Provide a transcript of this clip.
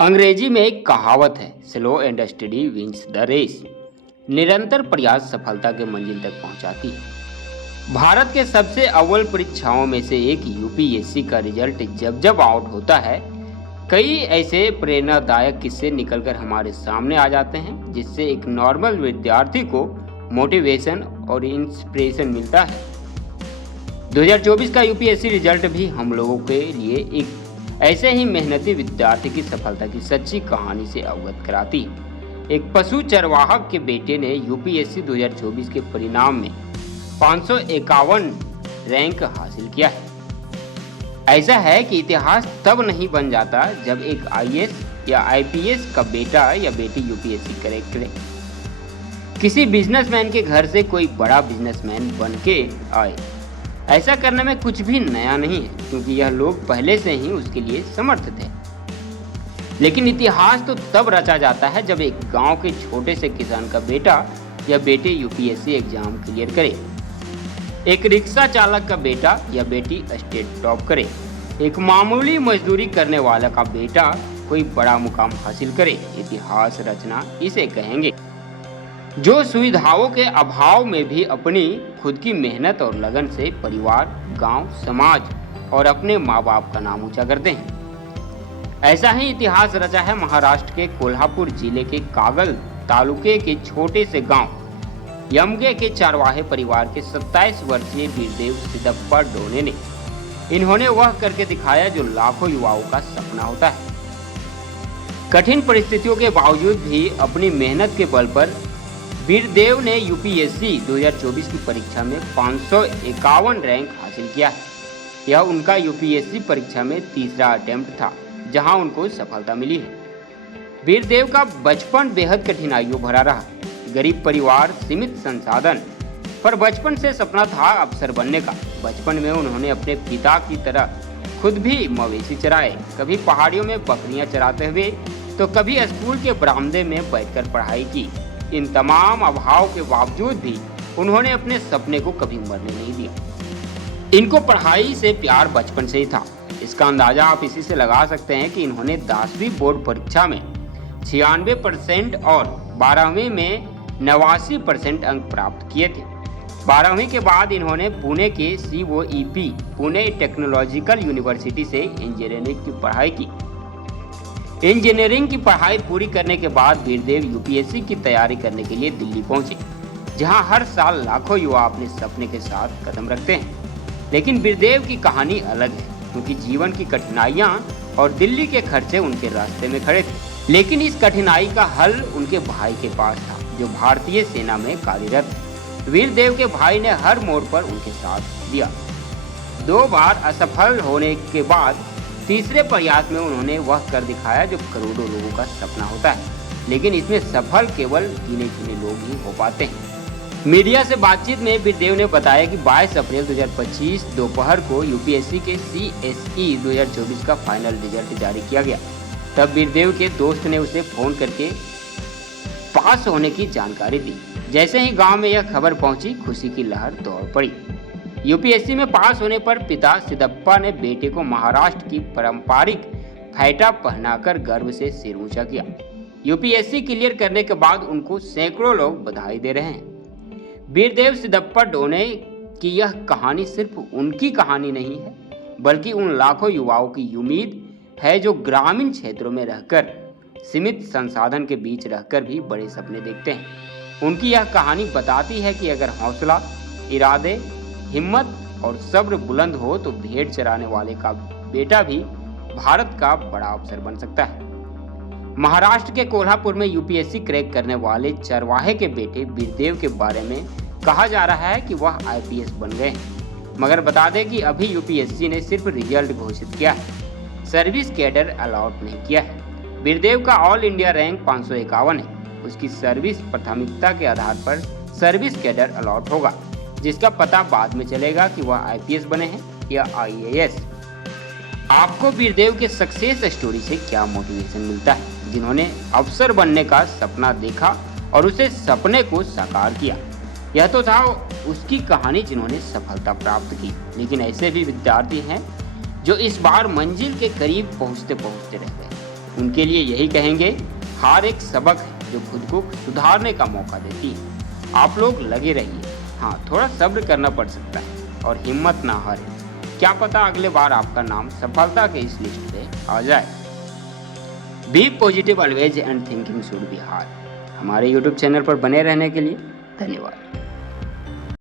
अंग्रेजी में एक कहावत है, slow and steady wins the race. निरंतर प्रयास सफलता के मंजिल तक पहुंचाती है। भारत के सबसे अव्वल परीक्षाओं में से एक यूपीएससी का रिजल्ट जब जब आउट होता है, कई ऐसे प्रेरणादायक किस्से निकलकर हमारे सामने आ जाते हैं, जिससे एक नॉर्मल विद्यार्थी को मोटिवेशन और इंस्पिरेशन मिलता है। 2024 का यूपीएससी रिजल्ट भी हम लोगों के लिए एक ऐसे ही मेहनती विद्यार्थी की सफलता की सच्ची कहानी से अवगत कराती है। एक पशु चरवाहक के बेटे ने यूपीएससी 2024 के परिणाम में 551 रैंक हासिल किया है। ऐसा है कि इतिहास तब नहीं बन जाता जब एक आईएएस या आईपीएस का बेटा या बेटी यूपीएससी क्रैक करे। किसी बिजनेसमैन के घर से कोई बड़ा बिजनेसमैन बन के आए, ऐसा करने में कुछ भी नया नहीं है, क्योंकि यह लोग पहले से ही उसके लिए समर्थ थे। लेकिन इतिहास तो तब रचा जाता है जब एक गांव के छोटे से किसान का बेटा या बेटी यूपीएससी एग्जाम क्लियर करे, एक रिक्शा चालक का बेटा या बेटी स्टेट टॉप करे, एक मामूली मजदूरी करने वाला का बेटा कोई बड़ा मुकाम हासिल करे। इतिहास रचना इसे कहेंगे, जो सुविधाओं के अभाव में भी अपनी खुद की मेहनत और लगन से परिवार, गांव, समाज और अपने माँ बाप का नाम ऊंचा करते हैं। ऐसा ही इतिहास रचा है महाराष्ट्र के कोल्हापुर जिले के कागल तालुके के छोटे से गांव यमगे के चरवाहे परिवार के 27 वर्षीय वीरदेव सिद्धप्पा डोने ने। इन्होंने वह करके दिखाया जो लाखों युवाओं का सपना होता है। कठिन परिस्थितियों के बावजूद भी अपनी मेहनत के बल पर वीरदेव ने यूपीएससी 2024 की परीक्षा में 551 रैंक हासिल किया है। यह उनका यूपीएससी परीक्षा में तीसरा अटेम्प्ट था जहां उनको सफलता मिली है। वीरदेव का बचपन बेहद कठिनाइयों भरा रहा। गरीब परिवार, सीमित संसाधन, पर बचपन से सपना था अफसर बनने का। बचपन में उन्होंने अपने पिता की तरह खुद भी मवेशी चराए, कभी पहाड़ियों में बकरियां चराते हुए तो कभी स्कूल के बरामदे में बैठकर पढ़ाई की। इन तमाम अभाव के बावजूद भी उन्होंने अपने सपने को कभी मरने नहीं दिया। इनको पढ़ाई से प्यार बचपन से ही था। इसका अंदाजा आप इसी से लगा सकते हैं कि इन्होंने 10वीं बोर्ड परीक्षा में 96% और 12वीं में 89% अंक प्राप्त किए थे। 12वीं के बाद इन्होंने पुणे के COEP पुणे टेक्नोलॉजिकल यूनिवर्सिटी से इंजीनियरिंग की पढ़ाई की। इंजीनियरिंग की पढ़ाई पूरी करने के बाद वीरदेव यूपीएससी की तैयारी करने के लिए दिल्ली पहुंचे, जहां हर साल लाखों युवा अपने सपने के साथ कदम रखते हैं। लेकिन वीरदेव की कहानी अलग है, क्योंकि जीवन की कठिनाइयां और दिल्ली के खर्चे उनके रास्ते में खड़े थे। लेकिन इस कठिनाई का हल उनके भाई के पास था, जो भारतीय सेना में कार्यरत थे। वीरदेव के भाई ने हर मोड़ पर उनके साथ दिया। 2 बार असफल होने के बाद तीसरे प्रयास में उन्होंने वह कर दिखाया जो करोड़ों लोगों का सपना होता है, लेकिन इसमें सफल केवल गिने चुने लोग ही हो पाते हैं। मीडिया से बातचीत में वीरदेव ने बताया कि 22 अप्रैल 2025 दोपहर को यूपीएससी के CSE 2024 का फाइनल रिजल्ट जारी किया गया। तब वीरदेव के दोस्त ने उसे फोन करके पास होने की जानकारी दी। जैसे ही गाँव में यह खबर पहुंची, खुशी की लहर दौड़ पड़ी। यूपीएससी में पास होने पर पिता सिद्धप्पा ने बेटे को महाराष्ट्र की पारंपरिक फैटा पहनाकर गर्व से सिर ऊंचा किया। यूपीएससी क्लियर करने के बाद उनको सैकड़ों लोग बधाई दे रहे हैं। वीरदेव सिद्धप्पा डोने की यह कहानी सिर्फ उनकी कहानी नहीं है, बल्कि उन लाखों युवाओं की उम्मीद है जो ग्रामीण क्षेत्रों में रहकर, सीमित संसाधन के बीच रहकर भी बड़े सपने देखते हैं। उनकी यह कहानी बताती है कि अगर हौसला, इरादे, हिम्मत और सब्र बुलंद हो तो भेड़ चराने वाले का बेटा भी भारत का बड़ा अफसर बन सकता है। महाराष्ट्र के कोल्हापुर में यूपीएससी क्रैक करने वाले चरवाहे के बेटे वीरदेव के बारे में कहा जा रहा है कि वह आईपीएस बन गए हैं। मगर बता दें कि अभी यूपीएससी ने सिर्फ रिजल्ट घोषित किया है, सर्विस कैडर अलॉट नहीं किया है। वीरदेव का ऑल इंडिया रैंक 551 है। उसकी सर्विस प्राथमिकता के आधार पर सर्विस कैडर अलॉट होगा, जिसका पता बाद में चलेगा कि वह आईपीएस बने हैं या आईएएस। आपको वीरदेव के सक्सेस स्टोरी से क्या मोटिवेशन मिलता है, जिन्होंने अफसर बनने का सपना देखा और उसे सपने को साकार किया। यह तो था उसकी कहानी जिन्होंने सफलता प्राप्त की। लेकिन ऐसे भी विद्यार्थी हैं जो इस बार मंजिल के करीब पहुंचते पहुंचते रह गए। उनके लिए यही कहेंगे, हार एक सबक है जो खुद को सुधारने का मौका देती है। आप लोग लगे रहिए, हाँ थोड़ा सब्र करना पड़ सकता है और हिम्मत ना हारें। क्या पता अगले बार आपका नाम सफलता के इस लिस्ट पे आ जाए। Be positive always and thinking should be hard. हमारे YouTube चैनल पर बने रहने के लिए धन्यवाद।